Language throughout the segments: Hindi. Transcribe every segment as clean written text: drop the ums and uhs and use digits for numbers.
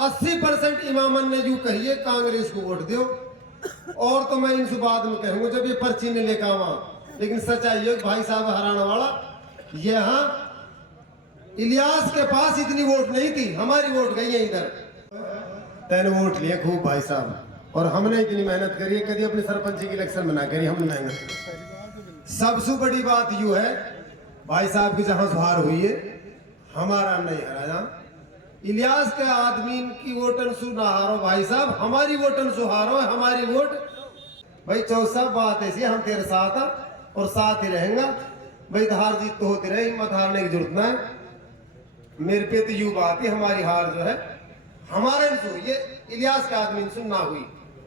80% इमामन ने यूं कही है कांग्रेस को वोट दो, और तो मैं इनसे बाद में कहूंगा जब ये पर्ची ने लेकर आवा। लेकिन सच्चाई है भाई साहब हरियाणा वाला, यहाँ इलियास के पास इतनी वोट नहीं थी, हमारी वोट गई है इधर। तैने वोट लिए खूब भाई साहब, और हमने इतनी मेहनत करी है, कभी अपने सरपंच की इलेक्शन में ना करी हमने मेहनत। सबसे बड़ी बात यू है भाई साहब की जहां सुहार हुई है, हमारा नहीं हरा। इलियास के आदमी की वोटन सु ना हारो भाई साहब, हमारी वोटन सुहारो, हमारी वोट भाई। चौसा बात ऐसी, हम तेरे साथ हैं और साथ ही रहेंगे भाई। हार जीत तो होती रहे, हिम्मत हारने की जरूरत ना है। मेरे पे तो यू बात है, हमारी हार जो है हमारे ये इलियास के आदमी से ना हुई।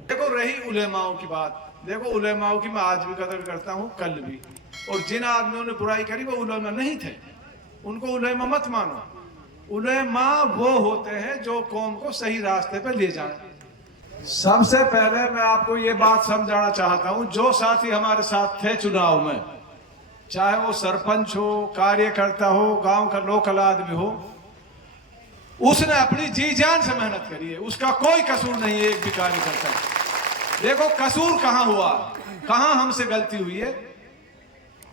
देखो रही उलेमाओं की बात, देखो उलेमाओं की मैं आज भी कदर करता हूँ, कल भी। और जिन आदमियों ने बुराई करी वो उलेमा नहीं थे, उनको उलेमा मत मानो। उलेमा वो होते हैं जो कौम को सही रास्ते पे ले जाए। सबसे पहले मैं आपको ये बात समझाना चाहता हूँ, जो साथी हमारे साथ थे चुनाव में, चाहे वो सरपंच हो, कार्यकर्ता हो, गांव का लोकल आदमी हो, उसने अपनी जी जान से मेहनत करी है, उसका कोई कसूर नहीं है एक भी कार्यकर्ता। देखो कसूर कहां हुआ, कहां हमसे गलती हुई है।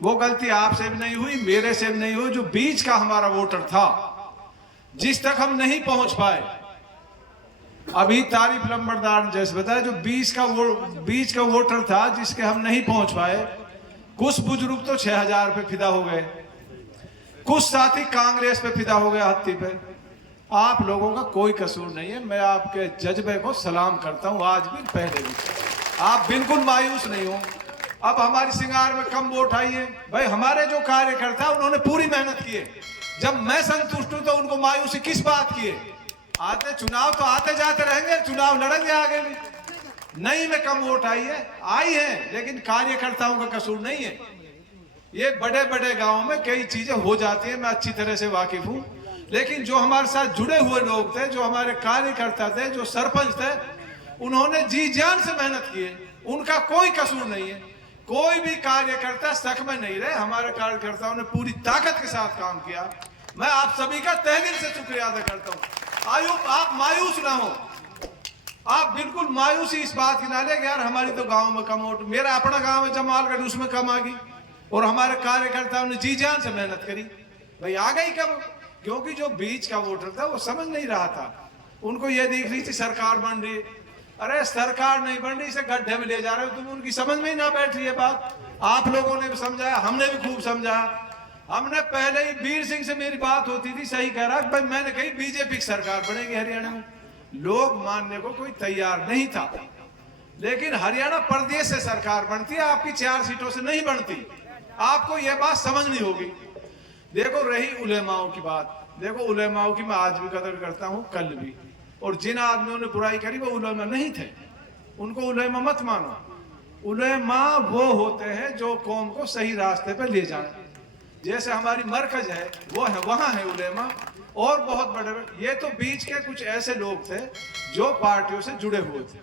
वो गलती आपसे भी नहीं हुई, मेरे से भी नहीं हुई, जो बीच का हमारा वोटर था जिस तक हम नहीं पहुंच पाए। अभी तारीफ लंबरदार ने जैसे बताया, जो बीच का वोटर था जिसके हम नहीं पहुंच पाए। कुछ बुजुर्ग तो 6000 पे फिदा हो गए, कुछ साथी कांग्रेस पे फिदा हो गए हत्ती पे। आप लोगों का कोई कसूर नहीं है, मैं आपके जज्बे को सलाम करता हूं आज भी पहले भी। आप बिल्कुल मायूस नहीं हो। अब हमारी सिंगार में कम वोट आई है भाई, हमारे जो कार्यकर्ता उन्होंने पूरी मेहनत की है। जब मैं संतुष्ट हूं तो उनको मायूसी किस बात की है। आते चुनाव तो आते जाते रहेंगे, चुनाव लड़ेंगे आगे भी। नहीं में कम वोट आई है, लेकिन कार्यकर्ताओं का कसूर नहीं है। ये बड़े बड़े गांवों में कई चीजें हो जाती है, मैं अच्छी तरह से वाकिफ हूं। लेकिन जो हमारे साथ जुड़े हुए लोग थे, जो हमारे कार्यकर्ता थे, जो सरपंच थे, उन्होंने जी जान से मेहनत की है, उनका कोई कसूर नहीं है। कोई भी कार्यकर्ता शक में नहीं रहे, हमारे कार्यकर्ताओं ने पूरी ताकत के साथ काम किया। मैं आप सभी का तहे दिल से शुक्रिया अदा करता हूं। आप मायूस ना हो, आप बिल्कुल मायूसी इस बात की ना ले यार हमारी तो गांव में कम वोट। मेरा अपना गांव है जमालगढ़, उसमें कम आ गई, और हमारे कार्यकर्ताओं ने जी जान से मेहनत करी, भाई आ गई कम। क्योंकि जो बीच का वोटर था वो समझ नहीं रहा था, उनको ये दिख रही थी सरकार बन रही। अरे सरकार नहीं बन रही, इसे गड्ढे में ले जा रहे हो तुम, उनकी समझ में ही ना बैठ रही है बात। आप लोगों ने भी समझाया, हमने भी खूब समझाया। हमने पहले ही वीर सिंह से मेरी बात होती थी, सही कह रहा भाई, मैंने कही बीजेपी की सरकार बनेगी हरियाणा में। लोग मानने को कोई तैयार नहीं था, लेकिन हरियाणा प्रदेश से सरकार बनती है, आपकी 4 सीटों से नहीं बनती। आपको यह बात समझनी होगी। देखो रही उलेमाओं की बात, देखो उलेमाओं की मैं आज भी कदर करता हूं, कल भी। और जिन आदमियों ने बुराई करी वो उलेमा नहीं थे, उनको उलेमा मत मानो। उलेमा वो होते हैं जो कौम को सही रास्ते पे ले जाए। जैसे हमारी मरकज है वो है, वहां है उलेमा, और बहुत बड़े बड़े। ये तो बीच के कुछ ऐसे लोग थे जो पार्टियों से जुड़े हुए थे,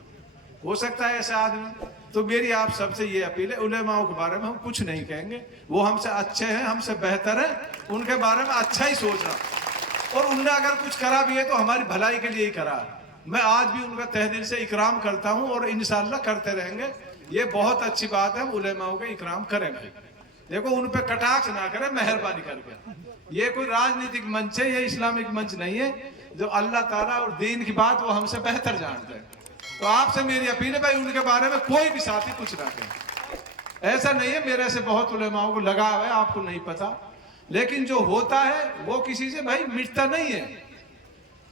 हो सकता है ऐसे आदमी। तो मेरी आप सबसे ये अपील है, उलेमाओं के बारे में हम कुछ नहीं कहेंगे, वो हमसे अच्छे हैं, हमसे बेहतर है, उनके बारे में अच्छा ही सोचना। और उनने अगर कुछ करा भी है तो हमारी भलाई के लिए ही करा है। मैं आज भी उनका तहे दिल से इकराम करता हूं और इंशाअल्लाह करते रहेंगे। ये बहुत अच्छी बात है, उलेमाओं का इकराम करें भाई। देखो उन पे कटाक्ष ना करें मेहरबानी करके। ये कोई राजनीतिक मंच है, ये इस्लामिक मंच नहीं है। जो अल्लाह ताला और दीन की बात वो हमसे बेहतर जानते हैं। तो आपसे मेरी अपील है भाई, उनके बारे में कोई भी साथी कुछ ना कहे। ऐसा नहीं है मेरे से बहुत उलेमाओं को लगा है, आपको नहीं पता, लेकिन जो होता है वो किसी से भाई मिटता नहीं है।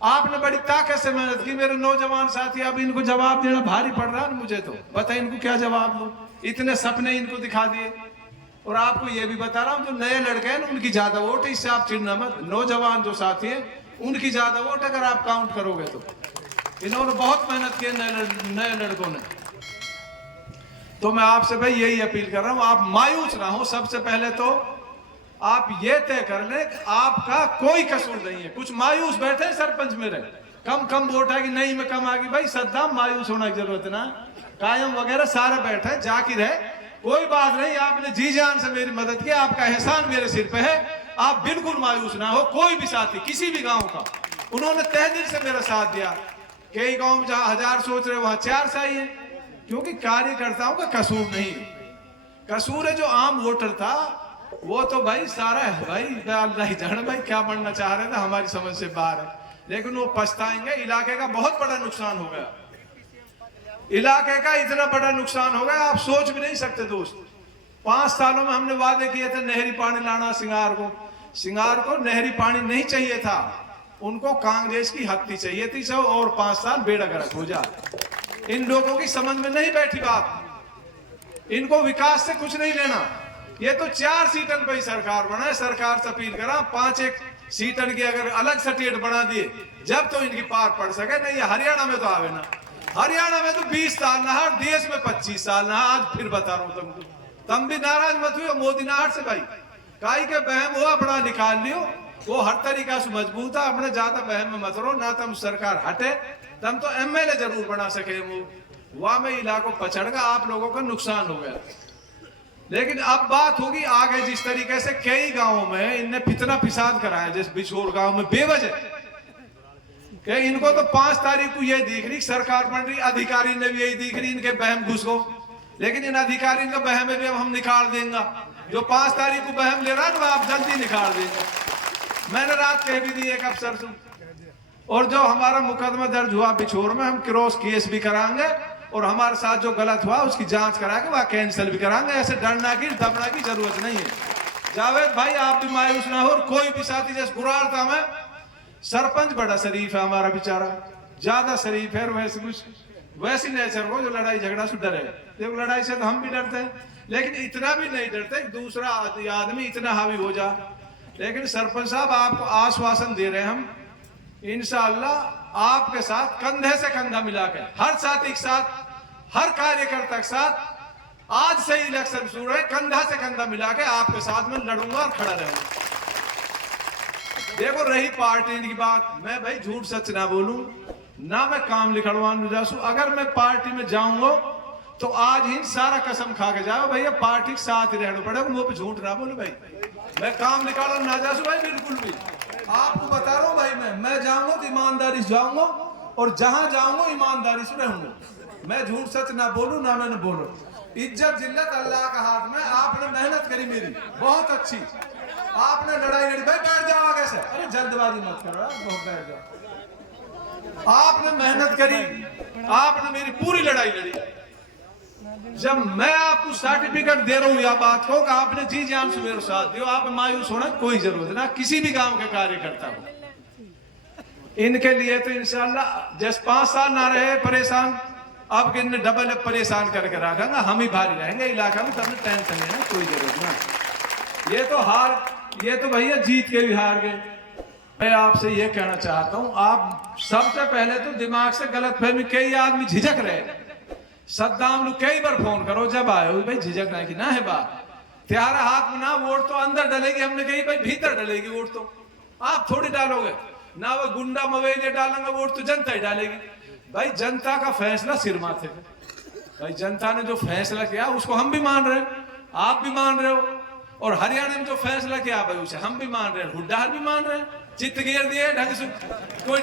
आपने बड़ी ताकत से मेहनत की, मेरे नौजवान साथी। अब इनको जवाब देना भारी पड़ रहा है मुझे, तो पता इनको क्या जवाब दो, इतने सपने इनको दिखा दिए। और आपको ये भी बता रहा हूं, जो नए लड़के हैं उनकी ज्यादा वोट है, इससे आप चिढ़ना मत। नौजवान जो साथी है उनकी ज्यादा वोट अगर आप काउंट करोगे तो। इन्होंने बहुत मेहनत की नए लड़कों ने। तो मैं आपसे भाई यही अपील कर रहा हूं, आप मायूस ना हो। सबसे पहले तो आप ये तय कर लें कि आपका कोई कसूर नहीं है। कुछ मायूस बैठे सरपंच में रहे, कम वोट है कि नहीं में कम आ गई, भाई सद्दाम मायूस होने की जरूरत ना। कायम वगैरह सारे बैठे, जाकिर है, कोई बात नहीं। आपने जी जान से मेरी मदद की, आपका एहसान मेरे सिर पे है। आप बिल्कुल मायूस ना हो। कोई भी साथी किसी भी गांव का, उन्होंने तहे दिल से मेरा साथ दिया। कई गांव में जहां 1000 सोच रहे वहां 4 चाहिए, क्योंकि कार्यकर्ताओं का कसूर नहीं, कसूर है जो आम वोटर था वो तो भाई सारा है भाई, अल्लाह ही जाने भाई क्या बनना चाह रहे थे, हमारी समझ से बाहर है। लेकिन वो पछताएंगे। इलाके का बहुत बड़ा नुकसान हो गया, इलाके का इतना बड़ा नुकसान हो गया आप सोच भी नहीं सकते दोस्त। 5 सालों में हमने वादे किए थे नहरी पानी लाना सिंगार को नहरी पानी नहीं चाहिए था, उनको कांग्रेस की हत्ती चाहिए थी सब, और 5 साल बेड़ा गर्क हो जाए। इन लोगों की समझ में नहीं बैठी बात, इनको विकास से कुछ नहीं लेना। ये तो 4 सीटन पे ही सरकार बनाए, सरकार से अपील करा 5-1 सीटन की अगर अलग स्टेट बना दिए जब तो इनकी पार पड़ सके, नहीं हरियाणा में तो आवे ना, हरियाणा में तो 20 साल नहा, देश में 25 साल नहा। आज फिर बता रहा हूं तुमको, तुम भी नाराज मत हुए मोदी नाहट से भाई, काई के बहम हुआ अपना निकाल लियो, वो हर तरीका से मजबूत है, अपने ज्यादा बहम में मत रहो ना। तुम सरकार हटे तुम तो एमएलए जरूर बना सके, वहां में इलाकों पछड़गा, आप लोगों का नुकसान हो गया। लेकिन अब बात होगी आगे, जिस तरीके से कई गांवों में इनने फितना फिसाद कराया, जैसे बिछोर गांव में बेवजह कि इनको तो 5 तारीख को ये दिख रही सरकार बन रही, अधिकारी ने भी यही दिख रही इनके बहम घुस गो। लेकिन इन अधिकारी का बहम भी अब हम निकाल देंगे, जो 5 तारीख को बहम ले रहा है ना आप जल्दी निकाल देंगे। मैंने रात कह भी दी एक अफसर से, और जो हमारा मुकदमा दर्ज हुआ बिछोर में हम क्रॉस केस भी कराएंगे, और हमारे साथ जो गलत हुआ उसकी जांच करा के वह कैंसिल भी कराएंगे। ऐसे डरना की दबना की जरूरत नहीं है। जावेद भाई आप भी मायूस ना हो, और कोई भी साथी जैसे गुरार था मैं, सरपंच बड़ा शरीफ है हमारा बेचारा, ज्यादा शरीफ है, वैसे कुछ वैसी नेचर को जो लड़ाई झगड़ा से डरे। देखो लड़ाई से तो हम भी डरते हैं, लेकिन इतना भी नहीं डरते दूसरा आदमी इतना हावी हो जा। लेकिन सरपंच साहब आपको आश्वासन दे रहे हैं हम, इंशाअल्लाह आपके साथ कंधे से कंधा मिला के, हर साथी के साथ, हर कार्यकर्ता के साथ, आज से इलेक्शन शुरू है, कंधा से कंधा मिला के आपके साथ में लड़ूंगा और खड़ा रहूंगा। देखो रही पार्टी की बात, मैं भाई झूठ सच ना बोलूं ना, मैं काम लिखड़वाने जासूं। अगर मैं पार्टी में जाऊंगा तो आज ही सारा कसम खा के जाओ भैया पार्टी के साथ ही रहना पड़ेगा, मुंह पे झूठ ना बोलो भाई, मैं काम निकालना ना जासूं भाई, बिल्कुल भी आपको बता रहा हूं भाई। मैं जाऊंगा तो ईमानदारी से जाऊंगा, और जहां जाऊंगा ईमानदारी से रहूंगा। मैं झूठ सच ना बोलूं ना मैंने बोलो। इज्जत जिल्लत अल्लाह का हाथ में, आपने मेहनत करी मेरी बहुत अच्छी, आपने लड़ाई लड़ी भाई, बैठ जाओ आगे से, अरे जल्दबाजी मत करो, बहुत बैठ जाओ। आपने मेहनत करी, आपने मेरी पूरी लड़ाई लड़ी। जब मैं आपको सर्टिफिकेट दे रहा हूं या बात को, आपने जी जान से मेरे साथ दियो, आप मायूस होना कोई जरूरत ना, किसी भी गांव के कार्यकर्ता हो। इनके लिए तो इंशाल्लाह जैसे 5 साल ना रहे परेशान, अब किन्ने डबल परेशान करके रखेंगे, हम ही भारी रहेंगे इलाका में, तब टेंशन लेना कोई जरूरत ना। ये तो हार, ये तो भैया जीत के भी हार गए। मैं आपसे ये कहना चाहता हूं, आप सबसे पहले तो दिमाग से गलत फहमी, कई आदमी झिझक रहे, सद्दाम लोग कई बार फोन करो जब आए हो भाई झिझक नहीं की ना है बात, तुम्हारा हाथ में ना वोट तो अंदर डलेगी, हमने कही भाई भीतर डलेगी वोट, तो आप थोड़ी डालोगे ना, वो गुंडा मवेली डालेंगे वोट तो जनता ही डालेगी भाई। जनता का फैसला सिर माथे भाई, जनता ने जो फैसला किया उसको हम भी मान रहे हैं, आप भी मान रहे हो, और हरियाणा में जो फैसला किया भाई उसे हम भी मान रहे हैं, हुड्डा भी मान रहे हैं, चित्त गिर दिए ढंग से कोई